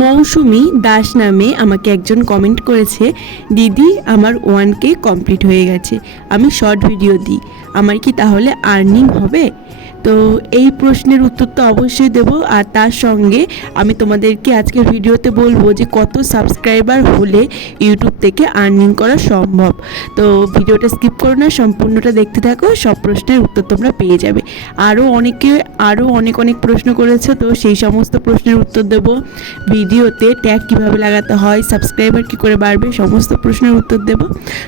মৌসুমি দাস নামে আমাকে একজন কমেন্ট করেছে, দিদি, আমার ওয়ান কে কমপ্লিট হয়ে গেছে। আমি শর্ট ভিডিও দিই। আমার কি তাহলে আর্নিং হবে? তো এই প্রশ্নের উত্তর তো অবশ্যই দেবো। আর তার সঙ্গে আমি তোমাদেরকে আজকের ভিডিওতে বলব যে কত সাবস্ক্রাইবার হলে ইউটিউব থেকে আর্নিং করা সম্ভব। তো ভিডিওটা স্কিপ করো না, সম্পূর্ণটা দেখতে থাকো, সব প্রশ্নের উত্তর তোমরা পেয়ে যাবে। আরও অনেকে আরও অনেক অনেক প্রশ্ন করেছে, তো সেই সমস্ত প্রশ্নের উত্তর দেব। ভিডিওতে ট্যাগ কীভাবে লাগাতে হয় সাবস্ক্রাইবার কি করে বাড়বে, সমস্ত প্রশ্নের উত্তর দেব।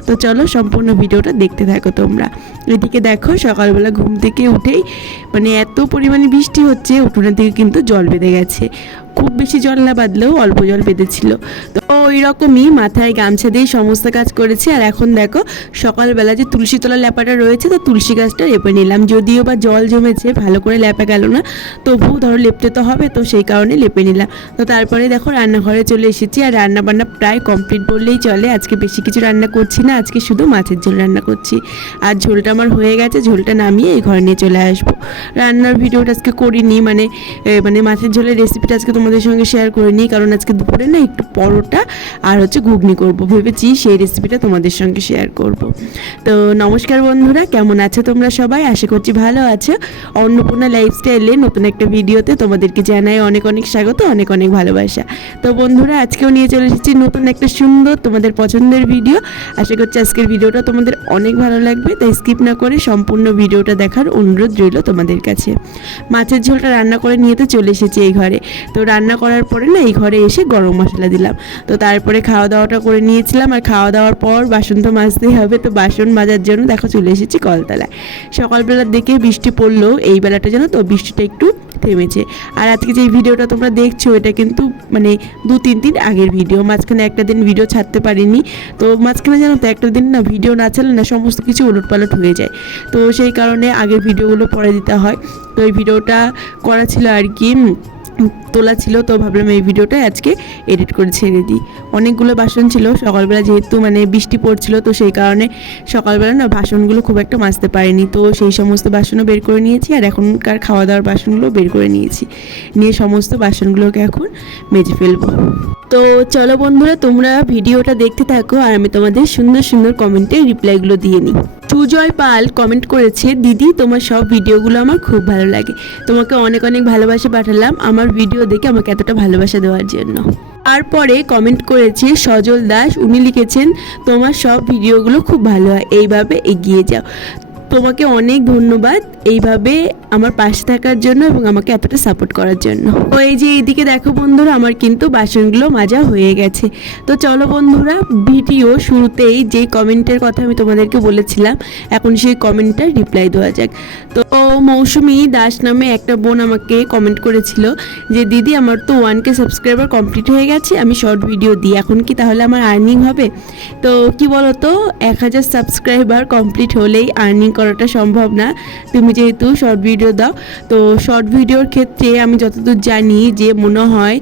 তো চলো সম্পূর্ণ ভিডিওটা দেখতে থাকো তোমরা। এদিকে দেখো, সকালবেলা ঘুম থেকে উঠেই মানে এত পরিমাণে বৃষ্টি হচ্ছে, উঠোনের দিকে কিন্তু জল বেঁধে গেছে। খুব বেশি জল না বাঁধলেও অল্প জল বেঁধেছিল। তো ওই রকমই মাথায় গামছা দিয়ে সমস্ত কাজ করেছি। আর এখন দেখো, সকালবেলা যে তুলসী তলা ল্যাপাটা রয়েছে, তো তুলসী গাছটা লেপে নিলাম। যদিও বা জল জমেছে, ভালো করে লেপা গেল না তবু ধরো লেপতে তো হবে, তো সেই কারণে লেপে নিলাম। তো তারপরে দেখো, রান্নাঘরে চলে এসেছি। আর রান্না বান্না প্রায় কমপ্লিট বললেই চলে, আজকে বেশি কিছু রান্না করছি না, আজকে শুধু মাছের ঝোল রান্না করছি। আর ঝোলটা আমার হয়ে গেছে, ঝোলটা নামিয়ে এই ঘরে নিয়ে চলে আসব। রান্নার ভিডিওটা আজকে করিনি মানে মানে মাছের ঝোলের রেসিপিটা আজকে তোমাদের সঙ্গে শেয়ার করিনি, কারণ আজকে দুপুরে না একটু পরোটা আর হচ্ছে ঘুগনি করব। ভেবেছি সেই রেসিপিটা তোমাদের সঙ্গে শেয়ার করব। তো নমস্কার বন্ধুরা, কেমন আছো তোমরা সবাই? আশা করছি ভালো আছো। অন্নপূর্ণা লাইফস্টাইলে নতুন একটা ভিডিওতে তোমাদেরকে জানাই অনেক অনেক স্বাগত, অনেক অনেক ভালোবাসা। তো বন্ধুরা, আজকেও নিয়ে চলে এসেছি নতুন একটা সুন্দর তোমাদের পছন্দের ভিডিও আশা করছি আজকের ভিডিওটা তোমাদের অনেক ভালো লাগবে, তাই স্কিপ না করে সম্পূর্ণ ভিডিওটা দেখার অনুরোধ রইল তোমাদের কাছে। মাছের ঝোলটা রান্না করে নিয়ে তো চলে এসেছি এই ঘরে। তো রান্না করার পরে না, এই ঘরে এসে গরম মশলা দিলাম। তো তারপরে খাওয়া দাওয়াটা করে নিয়েছিলাম আর খাওয়া দাওয়ার পর বাসন তো মাজতেই হবে, তো বাসন মাজার জন্য দেখো চলে এসেছি কলতলায়। সকালবেলার দিকে বৃষ্টি পড়ল, এই বেলাটা যেন তো বৃষ্টিটা একটু থেমেছে। আর আজকে যে ভিডিওটা তোমরা দেখছ, এটা কিন্তু মানে দু তিন দিন আগের ভিডিও, মাঝখানে একটা দিন ভিডিও ছাড়তে পারিনি। তো মাঝখানে জানো তো একটা দিন না ভিডিও না ছাড়লে না সমস্ত কিছু উলট পালট হয়ে যায়। তো সেই কারণে আগের ভিডিওগুলো পরে দিতে হয়। তো এই ভিডিওটা করা ছিল আর কি তোলা ছিল, তো ভাবলাম এই ভিডিওটা আজকে এডিট করে ছেড়ে দিই। অনেকগুলো বাসন ছিল, সকালবেলা যেহেতু মানে বৃষ্টি পড়ছিল, তো সেই কারণে সকালবেলা না বাসনগুলো খুব একটা মাজতে পারিনি। তো সেই সমস্ত বাসনও বের করে নিয়েছি, আর এখনকার খাওয়া দাওয়ার বাসনগুলো বের করে নিয়েছি। নিয়ে সমস্ত বাসনগুলোকে এখন মেজে ফেলব। তো চলো বন্ধুরা, তোমরা ভিডিওটা দেখতে থাকো, আর আমি তোমাদের সুন্দর সুন্দর কমেন্টে রিপ্লাইগুলো দিয়ে নিই। সুজয় পাল কমেন্ট করেছে, দিদি, তোমার সব ভিডিওগুলো আমার খুব ভালো লাগে। তোমাকে অনেক অনেক ভালোবাসা পাঠালাম আমার ভিডিও দেখে আমাকে এতটা ভালোবাসা দেওয়ার জন্য। আর পরে কমেন্ট করেছে সজল দাস, উনি লিখেছেন, তোমার সব ভিডিওগুলো খুব ভালো হয়, এইভাবে এগিয়ে যাও। তোমাকে অনেক ধন্যবাদ এইভাবে আমার পাশে থাকার জন্য এবং আমাকে এতটা সাপোর্ট করার জন্য। তো এই যে এইদিকে দেখো বন্ধুরা, আমার কিন্তু বাসনগুলো মাজা হয়ে গেছে। তো চলো বন্ধুরা, ভিডিও শুরুতেই যে কমেন্টের কথা আমি তোমাদেরকে বলেছিলাম, এখন সেই কমেন্টটা রিপ্লাই দেওয়া যাক। তো মৌসুমি দাস নামে একটা বোন আমাকে কমেন্ট করেছিল যে, দিদি, আমার তো ওয়ান কে সাবস্ক্রাইবার কমপ্লিট হয়ে গেছে, আমি শর্ট ভিডিও দিই, এখন কি তাহলে আমার আর্নিং হবে? তো কি বলো তো এক হাজার সাবস্ক্রাইবার কমপ্লিট হলেই আর্নিং করাটা সম্ভব না। তুমি যেহেতু শর্ট ভিডিও দাও, তো শর্ট ভিডিওর ক্ষেত্রে আমি যতদূর জানি যে মনে হয়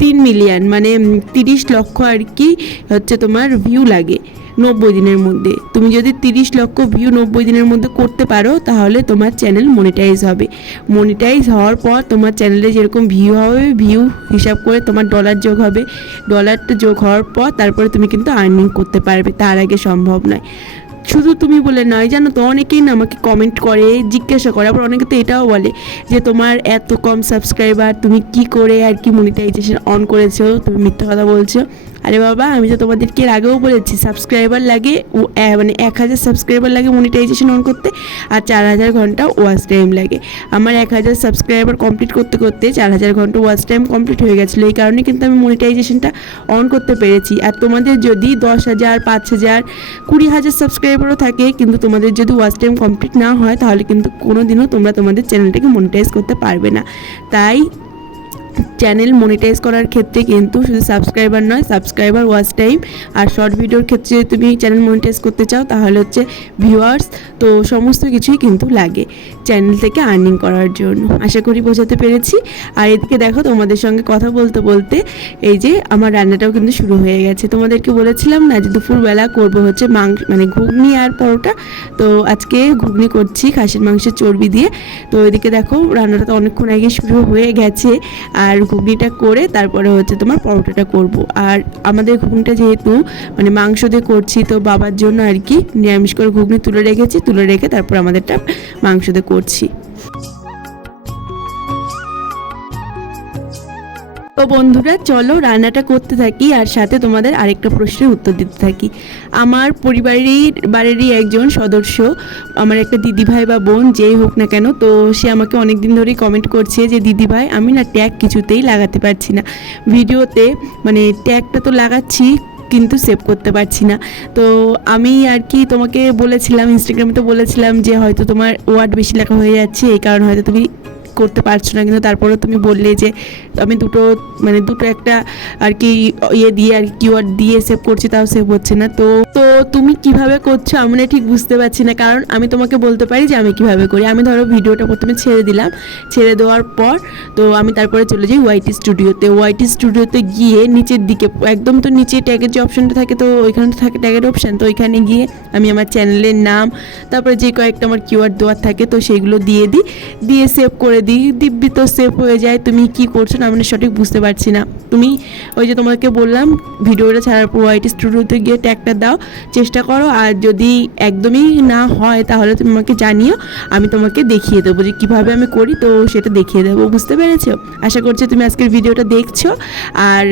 তিন মিলিয়ন মানে তিরিশ লক্ষ আর কি হচ্ছে তোমার ভিউ লাগে নব্বই দিনের মধ্যে। তুমি যদি তিরিশ লক্ষ ভিউ নব্বই দিনের মধ্যে করতে পারো, তাহলে তোমার চ্যানেল মনিটাইজ হবে। মনিটাইজ হওয়ার পর তোমার চ্যানেলে যেরকম ভিউ হবে ভিউ হিসাব করে তোমার ডলার যোগ হবে। ডলারটা যোগ হওয়ার পর তারপরে তুমি কিন্তু আর্নিং করতে পারবে, তার আগে সম্ভব নয়। শুধু তুমি বলে নয়, জানো তো, অনেকেই না আমাকে কমেন্ট করে, জিজ্ঞাসা করে, আবার অনেকে তো এটাও বলে যে তোমার এত কম সাবস্ক্রাইবার তুমি কি করে আর কি মনিটাইজেশন অন করেছ? তুমি মিথ্যা কথা বলছো। আরে বাবা, আমি তো তোমাদেরকে এর আগেও বলেছি সাবস্ক্রাইবার লাগে, ও মানে এক হাজার সাবস্ক্রাইবার লাগে মনিটাইজেশন অন করতে, আর চার হাজার ঘণ্টা ওয়াচ টাইম লাগে। আমার এক হাজার সাবস্ক্রাইবার কমপ্লিট করতে করতে চার হাজার ঘণ্টা ওয়াচ টাইম কমপ্লিট হয়ে গেছিল, এই কারণে কিন্তু আমি মনিটাইজেশনটা অন করতে পেরেছি। আর তোমাদের যদি দশ হাজার, পাঁচ হাজার, কুড়ি হাজার সাবস্ক্রাইবারও থাকে, কিন্তু তোমাদের যদি ওয়াচ টাইম কমপ্লিট না হয়, তাহলে কিন্তু কোনো দিনও তোমরা তোমাদের চ্যানেলটাকে মনিটাইজ করতে পারবে না। তাই চ্যানেল মনিটাইজ করার ক্ষেত্রে কিন্তু শুধু সাবস্ক্রাইবার নয় সাবস্ক্রাইবার ওয়াচ টাইম আর শর্ট ভিডিওর ক্ষেত্রে যদি তুমি চ্যানেল মনিটাইজ করতে চাও, তাহলে হচ্ছে ভিউয়ার্স তো সমস্ত কিছুই কিন্তু লাগে চ্যানেল থেকে আর্নিং করার জন্য। আশা করি বোঝাতে পেরেছি। আর এদিকে দেখো, তোমাদের সঙ্গে কথা বলতে বলতে এই যে আমার রান্নাটাও কিন্তু শুরু হয়ে গেছে। তোমাদেরকে বলেছিলাম না যে দুপুরবেলা করব হচ্ছে মাংস মানে ঘুগনি আর পরোটা। তো আজকে ঘুগনি করছি খাসির মাংসের চর্বি দিয়ে। তো এদিকে দেখো, রান্নাটা তো অনেকক্ষণ আগে শুরু হয়ে গেছে। আর ঘুগনিটা করে তারপরে হচ্ছে তোমার পরোটাটা করব। আর আমাদের ঘুগনিটা যেহেতু মানে মাংস দিয়ে করছি, তো বাবার জন্য আর কি নিরামিষ করে ঘুগনি তুলে রেখেছি, তুলে রেখে তারপর আমাদেরটা মাংস দিয়ে করছি। তো বন্ধুরা, চলো রান্নাটা করতে থাকি আর সাথে তোমাদের আরেকটা প্রশ্নের উত্তর দিতে থাকি। আমার পরিবারেরই, বাড়িরই একজন সদস্য, আমার একটা দিদি ভাই বা বোন, যেই হোক না কেন, তো সে আমাকে অনেক দিন ধরেই কমেন্ট করছে যে দিদি ভাই আমি না ট্যাগ কিছুতেই লাগাতে পারছি না। ভিডিওতে মানে ট্যাগটা তো লাগাচ্ছি, কিন্তু সেভ করতে পারছি না। তো আমি আর কি তোমাকে বলেছিলাম ইনস্টাগ্রামে তো বলেছিলাম যে, হয়তো তোমার ওয়ার্ড বেশি লেখা হয়ে যাচ্ছে, এই কারণে হয়তো তুমি করতে পারছ না, কিন্তু তারপরেও তুমি বললে যে আমি দুটো মানে দুটো একটা আর কি ইয়ে দিয়ে আর কিওয়ার্ড দিয়ে সেভ করছি, তাও সেভ হচ্ছে না। তো তো তুমি কীভাবে করছ আমি না ঠিক বুঝতে পারছি না, কারণ আমি তোমাকে বলতে পারি যে আমি কীভাবে করি। আমি ধরো ভিডিওটা প্রথমে ছেড়ে দিলাম, ছেড়ে দেওয়ার পর তো আমি তারপরে চলে যাই ওয়াইটি স্টুডিওতে ওয়াইটি স্টুডিওতে গিয়ে নিচের দিকে, একদম তো নিচে ট্যাগের যে অপশনটা থাকে তো ওইখানে তো থাকে ট্যাগের অপশন তো ওইখানে গিয়ে আমি আমার চ্যানেলের নাম, তারপরে যে কয়েকটা আমার কিওয়ার্ড দেওয়ার থাকে তো সেইগুলো দিয়ে দিই, দিয়ে সেভ করে দিই দিব্যি তো সেভ হয়ে যায়, তুমি কি করছ না, আমি সঠিক বুঝতে পারছি না। তুমি ওই যে তোমাকে বললাম, ভিডিওটা ছাড়ার পর ওয়াইটি স্টুডিওতে গিয়ে ট্যাগটা দাও, চেষ্টা করো, আর যদি একদমই না হয়, তাহলে তুমি আমাকে জানিও, আমি তোমাকে দেখিয়ে দেবো যে কীভাবে আমি করি, তো সেটা দেখিয়ে দেবো, বুঝতে পেরেছ? আশা করছি তুমি আজকের ভিডিওটা দেখছ, আর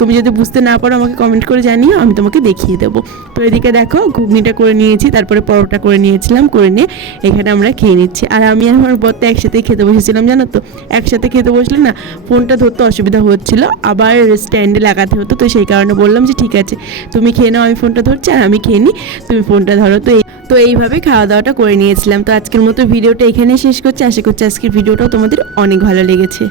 তুমি যদি বুঝতে না পারো, আমাকে কমেন্ট করে জানিও, আমি তোমাকে দেখিয়ে দেবো। তো এদিকে দেখো, ঘুগনিটা করে নিয়েছি, তারপরে পরোটা করে নিয়েছিলাম, করে নিয়ে এখানে আমরা খেয়ে নিচ্ছি। আর আমি আর আমার বরতে একসাথেই খেতে বসেছিলাম, জানো তো? একসাথে খেতে বসলে না, ফোনটা ধরতে অসুবিধা হচ্ছিল, আবার স্ট্যান্ডে লাগাতে হতো, তো সেই কারণে বললাম যে, ঠিক আছে, তুমি খেয়ে নাও, আমি ফোনটা ধরছি, আর আমি খেয়ে নিই, তুমি ফোনটা ধরো। তো এই, তো এইভাবে খাওয়া দাওয়াটা করে নিয়েছিলাম। তো আজকের মতো ভিডিওটা এখানেই শেষ করছি। আশা করছি আজকের ভিডিওটাও তোমাদের অনেক ভালো লেগেছে।